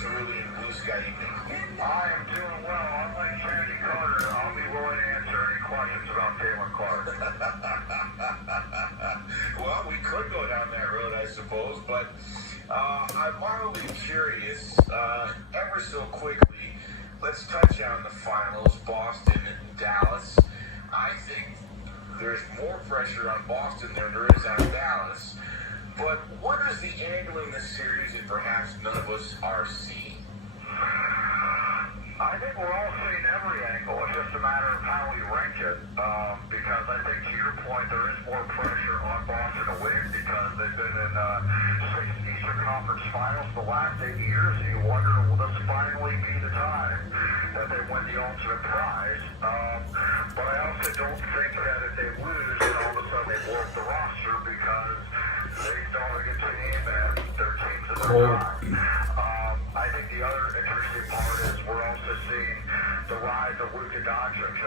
cerulean blue sky evening? I am doing well. Unlike Kennedy Carter, I'll be willing to answer any questions about Taylor Clark. Well, we could go down that road, I suppose, but I'm mildly curious, ever so quickly, let's touch on the finals, Boston and Dallas. I think there's more pressure on Boston than there is on Dallas, but what is the angle in this series that perhaps none of us are seeing? I think we're all seeing every angle. It's just a matter of how we rank it. Because I think, to your point, there is more pressure on Boston to win because they've been in 6 Eastern Conference Finals the last 8 years. And you wonder, will this finally be the time that they win the ultimate prize? But I also don't think that if they lose, then all of a sudden they blow up the roster because they don't get to name and their teams in their time. I think the other interesting part is we're also seeing the rise of Luka Doncic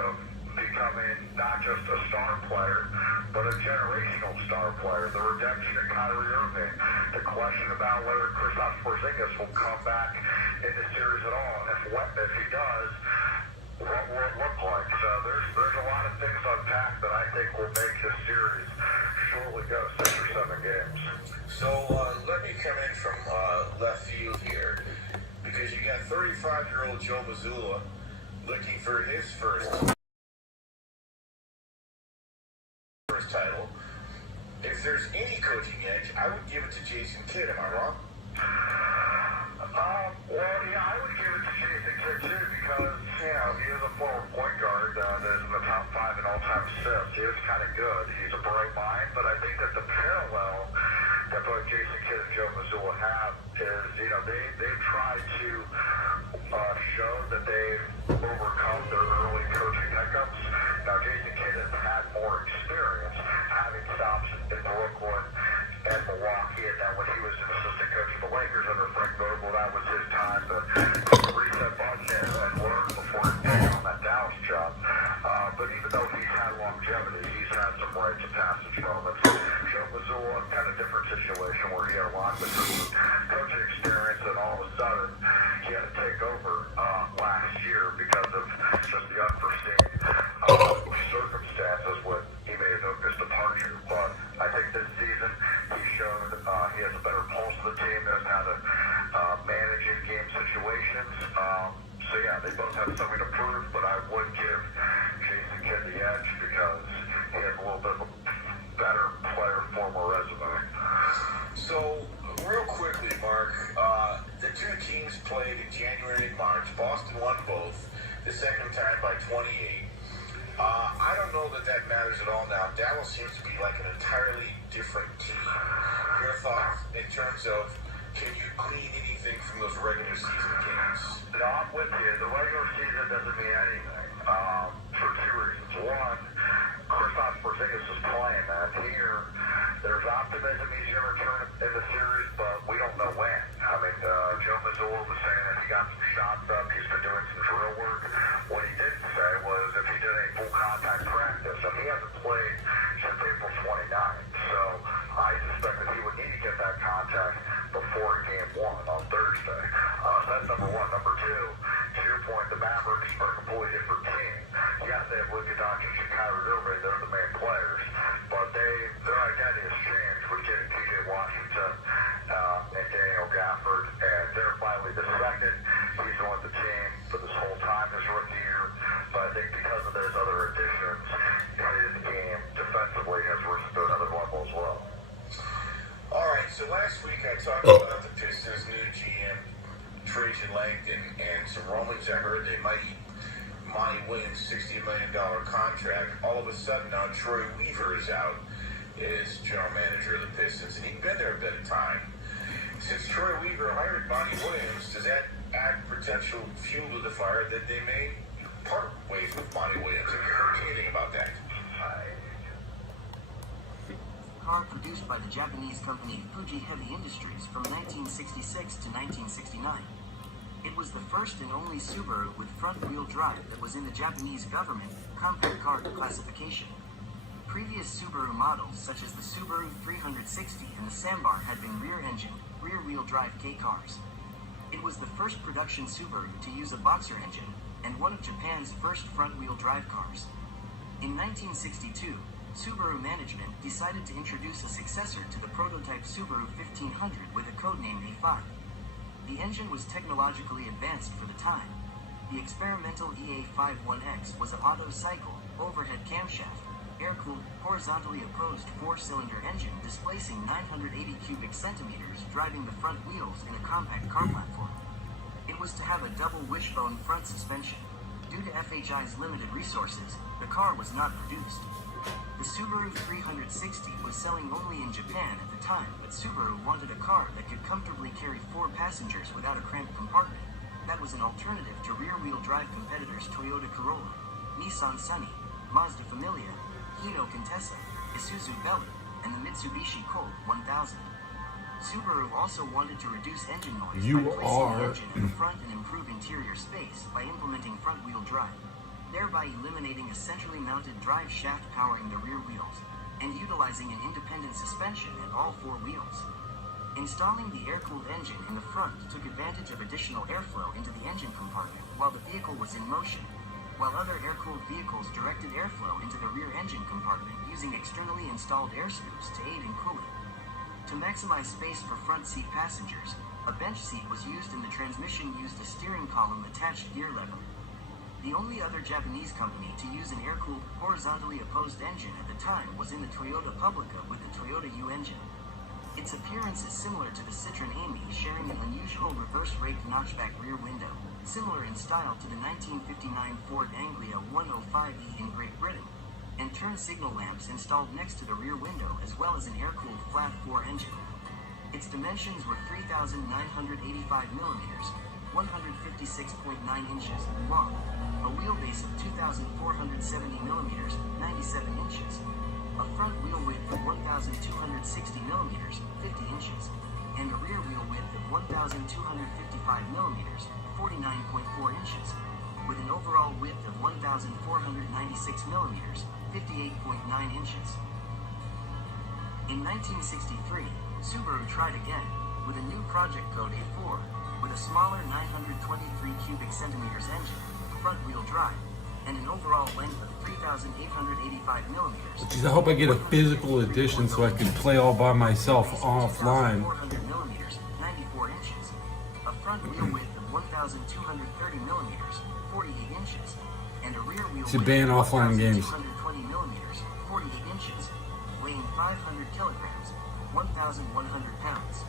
becoming not just a star player, but a generational star player. The redemption of Kyrie Irving, the question about whether Kristaps Porzingis will come back in the series at all, and if he does, what will it look like? So there's a lot of things unpacked that I think will make this series surely go 6 or 7 games. So let me come in from left field here, because you got 35-year-old Joe Mazzulla looking for his first title. If there's any coaching edge, I would give it to Jason Kidd. Am I wrong? Well, yeah, I would give it to Jason Kidd too because, he is a former point guard that is in the top 5 in all-time assists. He is kind of good. He's a bright mind, but I think that the parallel that both Jason Kidd and Joe Mazzulla have is, they've tried to show that they've overcome their early coaching hiccups. Now, Jason Kidd has had more experience having stops in Brooklyn and Milwaukee, and then when he was an assistant coach of the Lakers under Frank Vogel, that was his time to reset button and learn before he took on that Dallas job. But even though he's had longevity, he's had some rites of passage moments. Joe Mazzulla, kind of different situation where he had a lot of coaching experience, and all of a sudden he had to take over last year because of just the unforeseen circumstances when he made Udoka's departure. But I think this season he showed he has a better pulse of the team, knows how to manage in-game situations. So yeah, they both have something to prove, but I would give Jason Kidd the edge because he has a little bit of a better player former resume. So, real quickly, Mark, the two teams played in January and March. Boston won both, the second time by 28. I don't know that matters at all now. Dallas seems to be like an entirely different team. Your thoughts in terms of, can you glean anything from those regular season games? No, I'm with you. The regular season doesn't mean anything for 2 reasons. One, Kristaps Porzingis is playing, man. Here, there's optimism he's going to return in the series, but we don't know when. I mean, Joe Mazzulla was saying that he got some shots up. He's been doing some drill work. What he didn't say was if he did any full contact practice, and he hasn't played since April 29th. So I suspect that he would need to get that contact before game 1 on Thursday. So that's number one. Number two, to your point, the Mavericks are a completely different team. Yes, they have Luka Doncic and Kyrie Irving. They're the main players. But their identity has changed with getting P.J. Washington and Daniel Gafford. And they're finally the second. He's been with the team for this whole time his rookie year. But I think because of those other additions, his game defensively has risen to another level as well. All right, so last week I talked about the Pistons' new GM, Trajan Langdon, and some rumblings I heard they might eat Monty Williams' $60 million contract. All of a sudden now Troy Weaver is out as general manager of the Pistons, and he'd been there a bit of time. Since Troy Weaver hired Monty Williams, does that add potential fuel to the fire that they may part ways with Monty Williams? Have you heard anything about that? Car produced by the Japanese company Fuji Heavy Industries from 1966 to 1969. It was the first and only Subaru with front-wheel drive that was in the Japanese government compact car classification. Previous Subaru models, such as the Subaru 360 and the Sambar, had been rear-engined, rear-wheel drive K cars. It was the first production Subaru to use a boxer engine, and one of Japan's first front-wheel drive cars. In 1962, Subaru management decided to introduce a successor to the prototype Subaru 1500 with a codename A5. The engine was technologically advanced for the time. The experimental EA51X was an auto-cycle, overhead camshaft, air-cooled, horizontally opposed four-cylinder engine displacing 980 cubic centimeters, driving the front wheels in a compact car platform. It was to have a double wishbone front suspension. Due to FHI's limited resources, the car was not produced. The Subaru 360 was selling only in Japan at the time, but Subaru wanted a car that could comfortably carry 4 passengers without a cramped compartment. That was an alternative to rear-wheel drive competitors Toyota Corolla, Nissan Sunny, Mazda Familia, Hino Contessa, Isuzu Belly, and the Mitsubishi Colt 1000. Subaru also wanted to reduce engine noise by placing the engine in the front and improve interior space by implementing front-wheel drive, thereby eliminating a centrally mounted drive shaft powering the rear wheels, and utilizing an independent suspension at all 4 wheels. Installing the air-cooled engine in the front took advantage of additional airflow into the engine compartment while the vehicle was in motion, while other air-cooled vehicles directed airflow into the rear engine compartment using externally installed air scoops to aid in cooling. To maximize space for front seat passengers, a bench seat was used and the transmission used a steering column attached gear lever. The only other Japanese company to use an air-cooled, horizontally opposed engine at the time was in the Toyota Publica with the Toyota U engine. Its appearance is similar to the Citroën Amy, sharing an unusual reverse-raked notchback rear window, similar in style to the 1959 Ford Anglia 105e in Great Britain, and turn signal lamps installed next to the rear window as well as an air-cooled flat-4 engine. Its dimensions were 3,985 millimeters, 156.9 inches long, a wheelbase of 2,470 millimeters, 97 inches, a front wheel width of 1,260 millimeters, 50 inches, and a rear wheel width of 1,255 millimeters, 49.4 inches, with an overall width of 1,496 millimeters, 58.9 inches. In 1963, Subaru tried again, with a new project code A4, with a smaller 923 cubic centimeters engine, front-wheel drive, and an overall length of 3,885 millimeters. I hope I get a physical edition so I can play all by myself offline. 400 millimeters, 94 inches. A front wheel width of 1,230 millimeters, 48 inches. And a rear wheel To width ban of offline games. 1,220 millimeters, 48 inches. Weighing 500 kilograms, 1,100 pounds.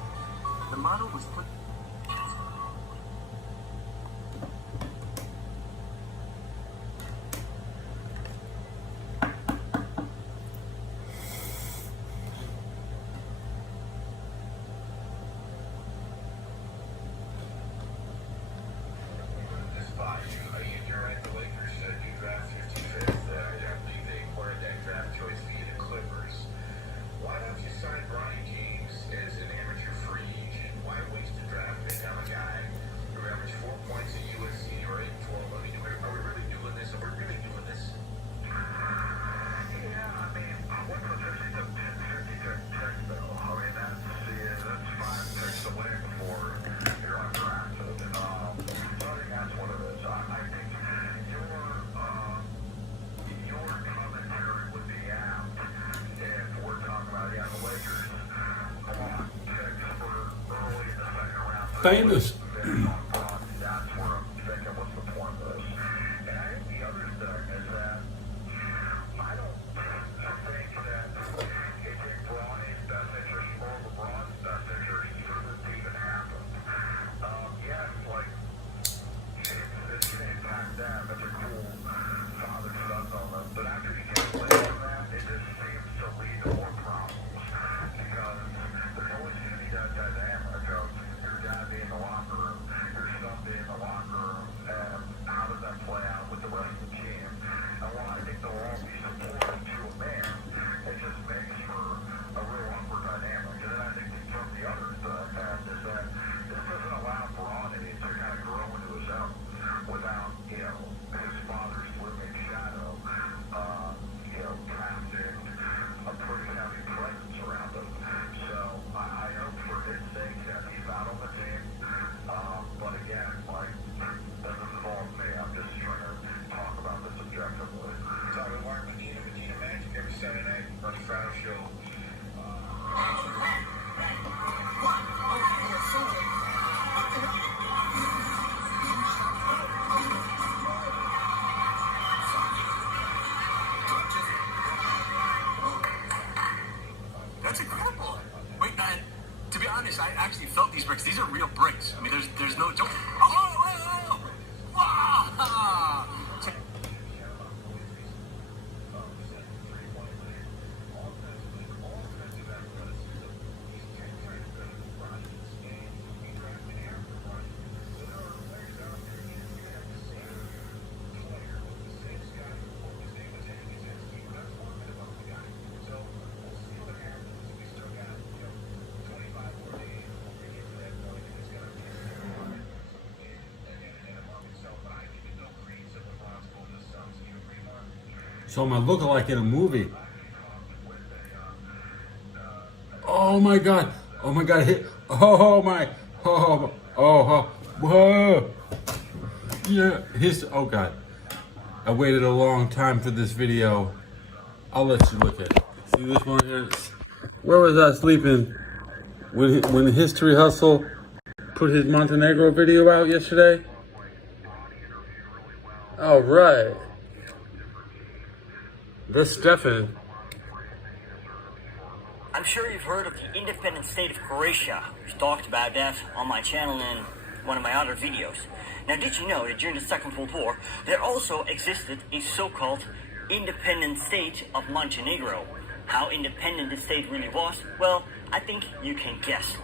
The model was put... Famous. That's incredible. Wait, to be honest, I actually felt these bricks. These are real bricks. I mean, there's no joke. Oh! Wow! So I'm gonna look like in a movie. Oh my god! Oh my god! Oh my! Whoa! Yeah, oh god! I waited a long time for this video. I'll let you look at it. See this one here? Where was I sleeping when History Hustle put his Montenegro video out yesterday? All right. That's Stefan. I'm sure you've heard of the independent state of Croatia. We've talked about that on my channel in one of my other videos. Now, did you know that during the Second World War, there also existed a so-called independent state of Montenegro? How independent the state really was? Well, I think you can guess.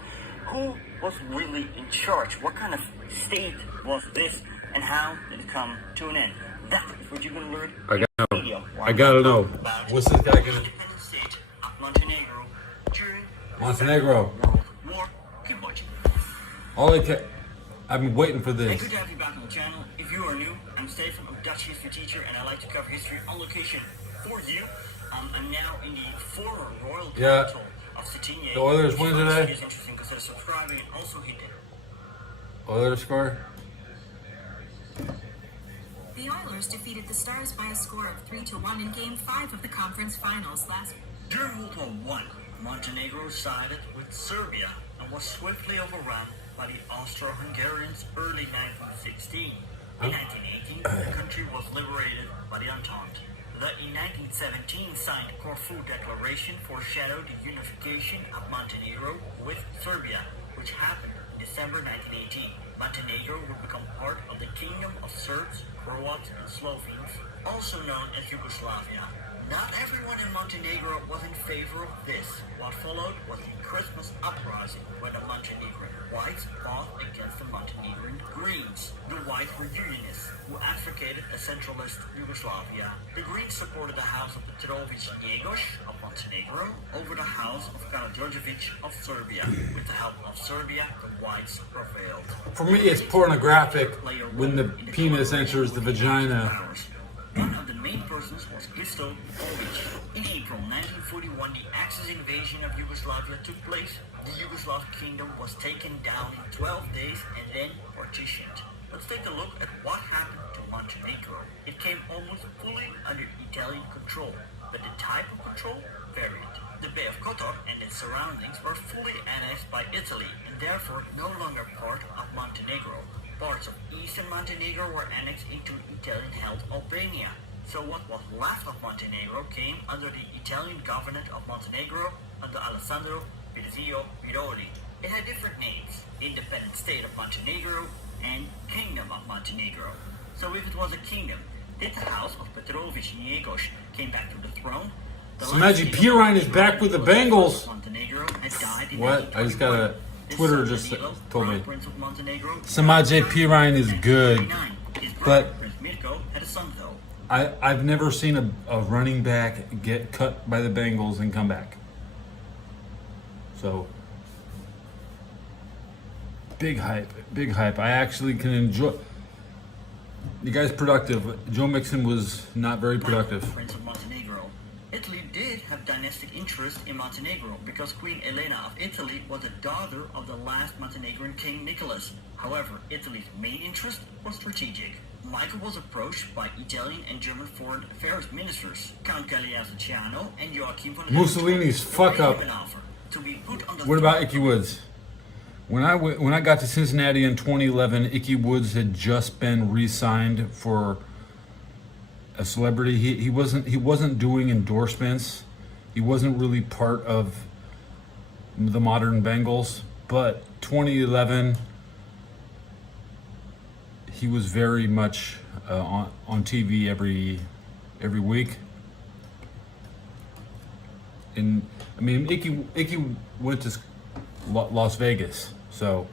Who was really in charge? What kind of state was this? And how did it come to an end? That is what you're going to learn. I gotta know. What's this guy gonna? Independent state of Montenegro during Montenegro. World War. Keep watching. I've been waiting for Hey, this. good to have you back on the channel. If you are new, I'm Stefan, I'm a Dutch history teacher, and I like to cover history on location for you. I'm now in the former royal capital of Cetinje. The Oilers win today. It's interesting. Consider subscribing and also hit it. Oilers score. The Oilers defeated the Stars by a score of 3-1 in Game 5 of the conference finals last week. During World War I, Montenegro sided with Serbia and was swiftly overrun by the Austro-Hungarians early 1916. In 1918, the country was liberated by the Entente. The in 1917 signed Corfu Declaration foreshadowed the unification of Montenegro with Serbia, which happened in December 1918. Montenegro would become part of the Kingdom of Serbs, Croats, and Slovenes, also known as Yugoslavia. Not everyone in Montenegro was in favor of this. What followed was the Christmas uprising, where the Montenegrin whites fought against the Montenegrin Greens. The whites were unionists who advocated a centralist Yugoslavia. The Greens supported the House of Petrović-Njegoš of Montenegro over the House of Karađorđević of Serbia. With the help of Serbia, the whites prevailed. For me, it's pornographic when the penis enters the vagina. One of the main persons was Kristo Ović. In April 1941, the Axis invasion of Yugoslavia took place. The Yugoslav kingdom was taken down in 12 days and then partitioned. Let's take a look at what happened to Montenegro. It came almost fully under Italian control, but the type of control varied. The Bay of Kotor and its surroundings were fully annexed by Italy and therefore no longer part of Montenegro. Parts of eastern Montenegro were annexed into Italian-held Albania. So what was left of Montenegro came under the Italian government of Montenegro under Alessandro Pirzio Vidori. It had different names: Independent State of Montenegro and Kingdom of Montenegro. So if it was a kingdom, did the house of Petrović-Njegoš came back to the throne? So Maggie Pirine is back with the Bengals. Montenegro had died in What? I just got a Twitter just told me. Prince of Montenegro. Samaje Pirine is good, but Prince Mirko had a son though. I've never seen a running back get cut by the Bengals and come back. So big hype. I actually can enjoy. You guys productive. Joe Mixon was not very productive. Prince of Montenegro. Italy did have dynastic interest in Montenegro because Queen Elena of Italy was a daughter of the last Montenegrin king Nicholas. However, Italy's main interest was strategic. Michael was approached by Italian and German foreign affairs ministers, Count Galeazzo and Joachim von Mussolini's fuck up. What about Icky Woods? When I got to Cincinnati in 2011, Icky Woods had just been re-signed for a celebrity. He wasn't doing endorsements. He wasn't really part of the modern Bengals, but 2011 he was very much on TV every week. And I mean, Icky went to Las Vegas, so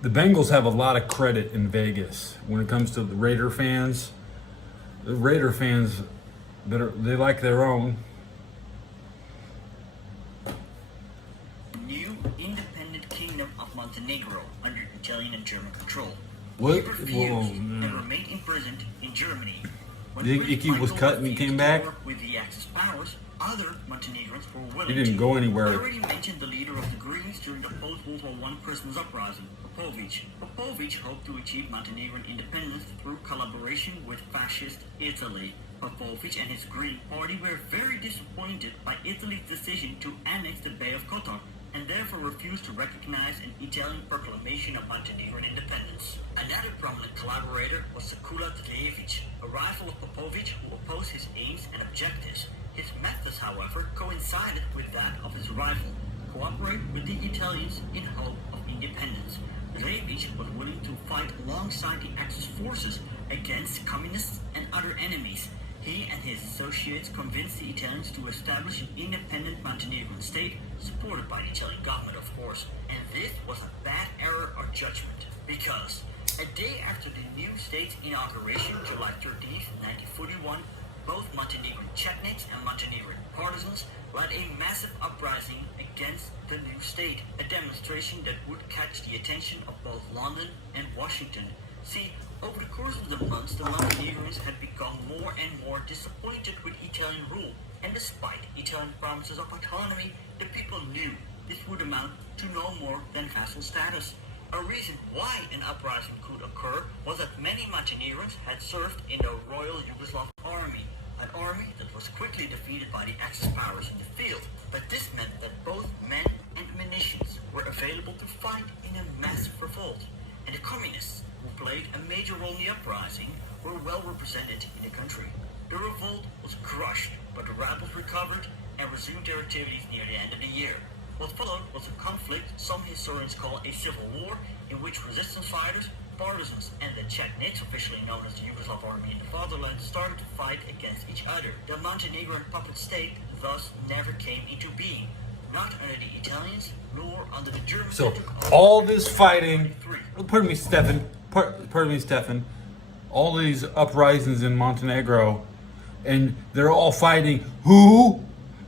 the Bengals have a lot of credit in Vegas when it comes to the Raider fans. The Raider fans, they like their own. New independent kingdom of Montenegro under Italian and German control. What? He refused Whoa, and remained imprisoned in Germany. When You think Prince Icky was Michael cut and he refused came to back? work with the Axis powers, other Montenegrins were willing He didn't to. go anywhere. I already mentioned the leader of the Greens during the post-World War I Christmas uprising, Popovic. Popovic hoped to achieve Montenegrin independence through collaboration with fascist Italy. Popovic and his Green Party were very disappointed by Italy's decision to annex the Bay of Kotor, and therefore refused to recognize an Italian proclamation of Montenegrin independence. Another prominent collaborator was Sekula Tadejevich, a rival of Popovic who opposed his aims and objectives. His methods, however, coincided with that of his rival: cooperate with the Italians in hope of independence. Tadejevich was willing to fight alongside the Axis forces against communists and other enemies. He and his associates convinced the Italians to establish an independent Montenegrin state, supported by the Italian government, of course. And this was a bad error or judgment, because a day after the new state's inauguration, July 13th, 1941, both Montenegrin Chetniks and Montenegrin partisans led a massive uprising against the new state, a demonstration that would catch the attention of both London and Washington. See, over the course of the months, the Montenegrins had become more and more disappointed with Italian rule, and despite Italian promises of autonomy, the people knew this would amount to no more than vassal status. A reason why an uprising could occur was that many Montenegrins had served in the Royal Yugoslav Army, an army that was quickly defeated by the Axis powers in the field. But this meant that both men and munitions were available to fight in a massive revolt, and the communists, who played a major role in the uprising, were well represented in the country. The revolt was crushed, but the rebels recovered and resumed their activities near the end of the year. What followed was a conflict some historians call a civil war, in which resistance fighters, partisans, and the Chetniks, officially known as the Yugoslav Army in the fatherland, started to fight against each other. The Montenegrin puppet state thus never came into being, not under the Italians, nor under the Germans. So all this fighting, pardon me, Stefan, all these uprisings in Montenegro, and they're all fighting who?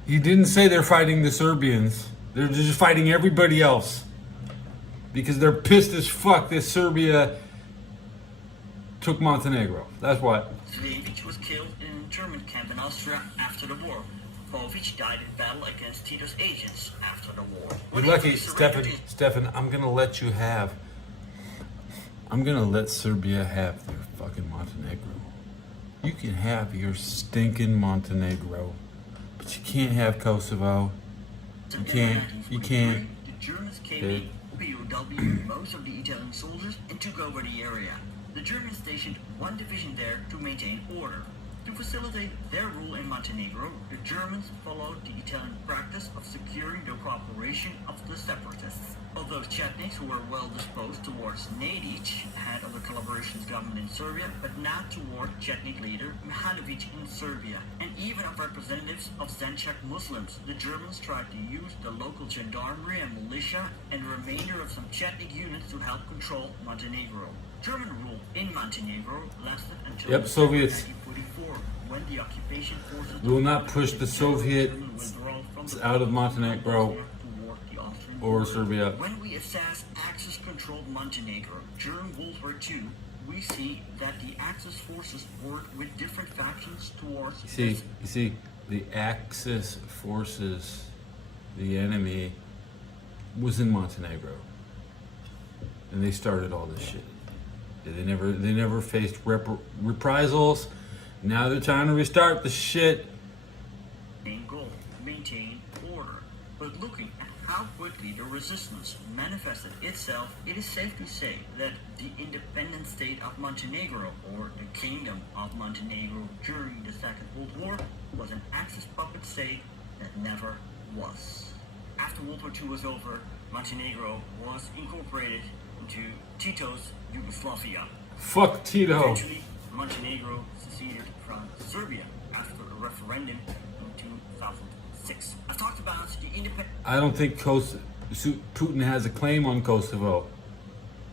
You didn't say they're fighting the Serbians. They're just fighting everybody else. Because they're pissed as fuck that Serbia took Montenegro. That's what. Tadejevich was killed in a German camp in Austria after the war. Popovic died in battle against Tito's agents after the war. You're lucky, Stefan, I'm gonna let Serbia have their fucking Montenegro. You can have your stinking Montenegro, but you can't have Kosovo. You can't. The Germans came in, POW most of the Italian soldiers, and took over the area. The Germans stationed one division there to maintain order. To facilitate their rule in Montenegro, the Germans followed the Italian practice of securing the cooperation of the separatists. Although Chetniks, who were well disposed towards Nedic, head of the collaboration's government in Serbia, but not toward Chetnik leader Mihailovic in Serbia, and even of representatives of Zenchak Muslims, the Germans tried to use the local gendarmerie and militia and the remainder of some Chetnik units to help control Montenegro. German rule in Montenegro lasted until Soviets 1944, when the occupation forces will not push the Soviets out of Montenegro or Serbia. When we assess Axis-controlled Montenegro during World War II, we see that the Axis forces worked with different factions towards. You see, the Axis forces, the enemy, was in Montenegro, and they started all this shit. They never faced reprisals. Now they're trying to restart the shit. Main goal: maintain order. But looking at how quickly the resistance manifested itself, it is safe to say that the independent state of Montenegro, or the Kingdom of Montenegro during the Second World War, was an Axis puppet state that never was. after World War II was over, Montenegro was incorporated into Tito's Yugoslavia. Fuck Tito. Eventually, Montenegro seceded from Serbia after a referendum in 2006. I've talked about the independent. I don't think Putin has a claim on Kosovo.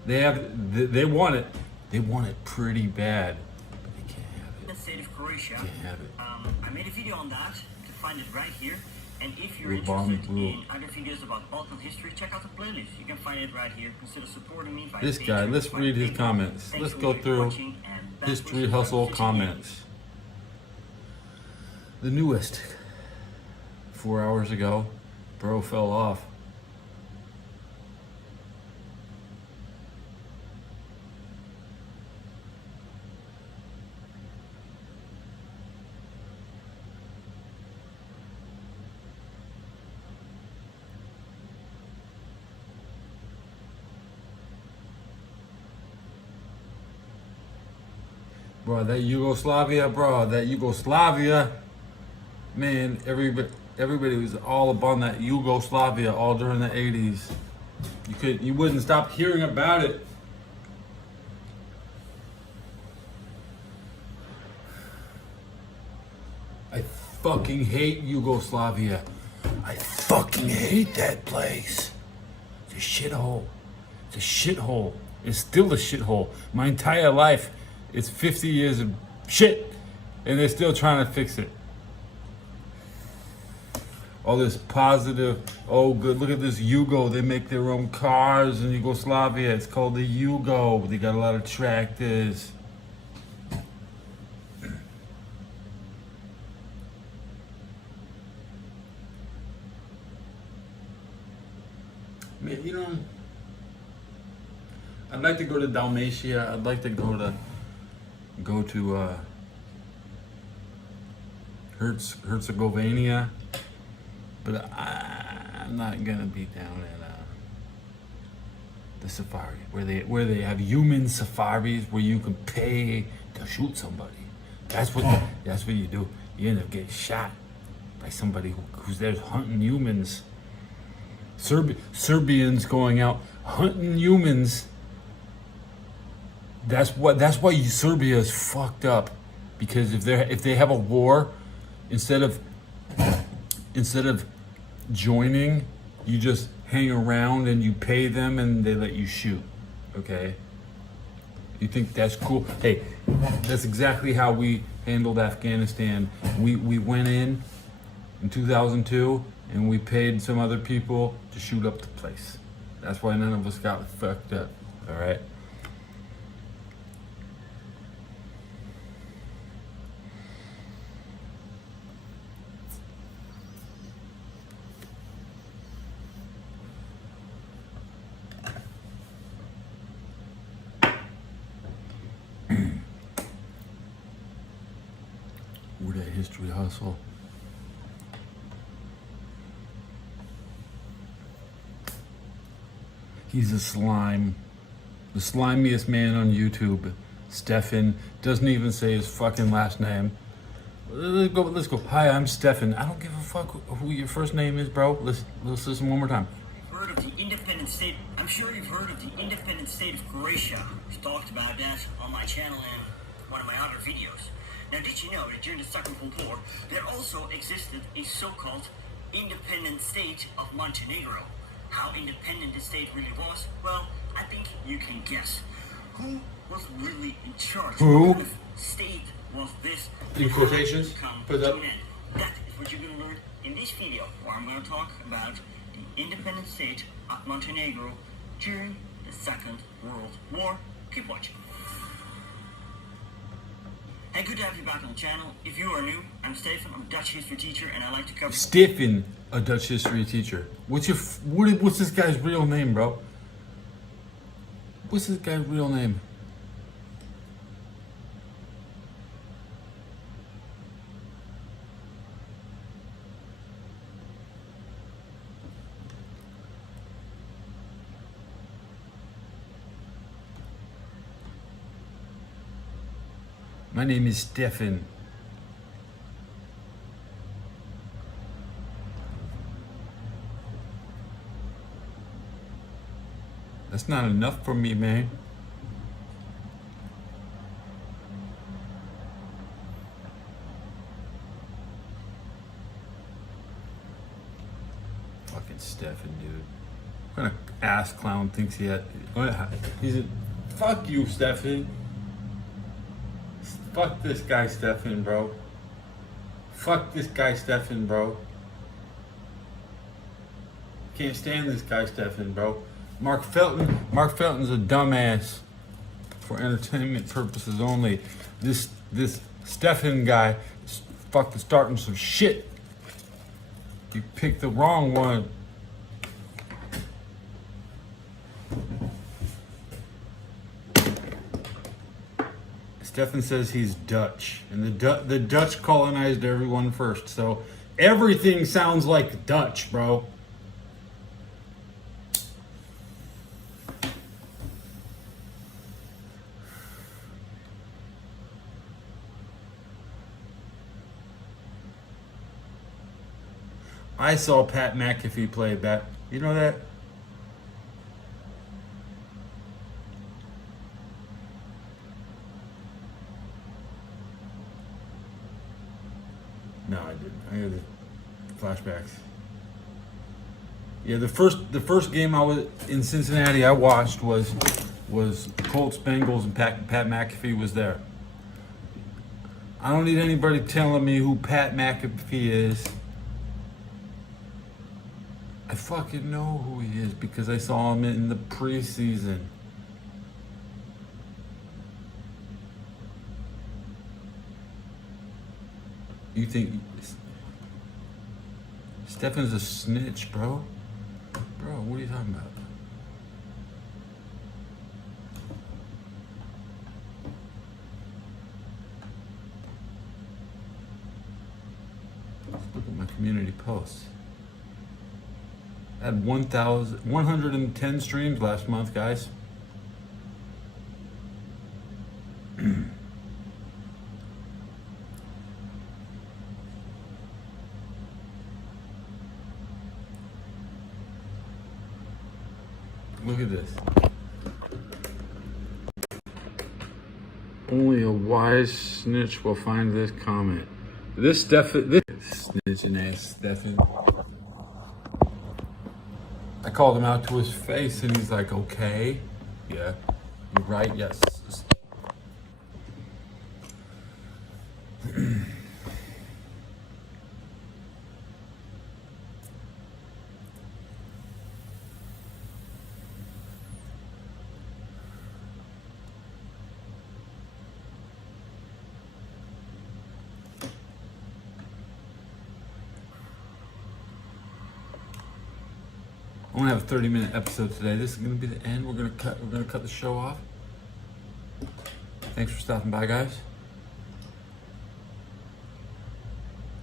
They want it. They want it pretty bad, but they can't have it. State of Croatia. Can't have it. I made a video on that. You can find it right here. And if you're Blue bomb, interested blue. in other videos about Balkan history, check out the playlist. You can find it right here. Consider supporting me. This guy, let's read his comments. Let's go through History Hustle comments. The newest. 4 hours ago, bro fell off. Bro, that Yugoslavia, man, everybody was all up on that Yugoslavia all during the 80s. You wouldn't stop hearing about it. I fucking hate Yugoslavia. I fucking hate that place. It's a shithole. It's a shithole. It's still a shithole. My entire life, it's 50 years of shit, and they're still trying to fix it. All this positive, oh good, look at this Yugo, they make their own cars in Yugoslavia. It's called the Yugo. They got a lot of tractors. Man, you know, I'd like to go to Dalmatia. I'd like to go to Herzegovina, but I'm not gonna be down at the safari where they have human safaris where you can pay to shoot somebody. That's what you do. You end up getting shot by somebody who's there hunting humans. Serbians going out hunting humans. That's why Serbia is fucked up, because if they have a war, instead of joining, you just hang around and you pay them and they let you shoot. Okay? You think that's cool? Hey, that's exactly how we handled Afghanistan. We went in 2002 and we paid some other people to shoot up the place. That's why none of us got fucked up. All right? With a history hustle. He's a slime. The slimiest man on YouTube. Stefan doesn't even say his fucking last name. Let's go. Hi, I'm Stefan. I don't give a fuck who your first name is, bro. Let's listen one more time. Heard of the independent state? I'm sure you've heard of the independent state of Croatia. I've talked about that on my channel and one of my other videos. Now, did you know that during the Second World War, there also existed a so-called independent state of Montenegro? How independent the state really was? Well, I think you can guess. Who was really in charge? Who? What kind of state was this? In quotations? Put up. That is what you're going to learn in this video, where I'm going to talk about the independent state of Montenegro during the Second World War. Keep watching. Hey, good to have you back on the channel. If you are new, I'm Stefan. I'm a Dutch history teacher, and I like to cover... Stefan, a Dutch history teacher. What's this guy's real name, bro? What's this guy's real name? My name is Stefan. That's not enough for me, man. Fucking Stefan, dude. What kind of ass clown thinks he had? He's a. Fuck you, Stefan. Fuck this guy, Stefan, bro. Fuck this guy, Stefan, bro. Can't stand this guy, Stefan, bro. Mark Felton's a dumbass for entertainment purposes only. This Stefan guy is fucking starting some shit. You picked the wrong one. Stefan says he's Dutch, and the Dutch colonized everyone first, so everything sounds like Dutch, bro. I saw Pat McAfee play back. You know that? No, I didn't. I had the flashbacks. Yeah, the first game I was in Cincinnati I watched was Colts Bengals, and Pat McAfee was there. I don't need anybody telling me who Pat McAfee is. I fucking know who he is because I saw him in the preseason. You think Stefan's a snitch, bro? Bro, what are you talking about? Let's look at my community posts. I had 110 streams last month, guys. Look at this. Only a wise snitch will find this comment. This snitching ass Stefan. I called him out to his face and he's like, okay. Yeah. You're right, yes. I want to have a 30-minute episode today. This is going to be the end. We're going to cut the show off. Thanks for stopping by, guys.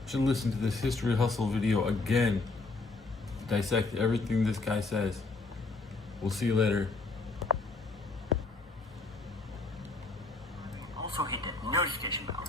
You should listen to this History Hustle video again. Dissect everything this guy says. We'll see you later. Also hit the notification bell.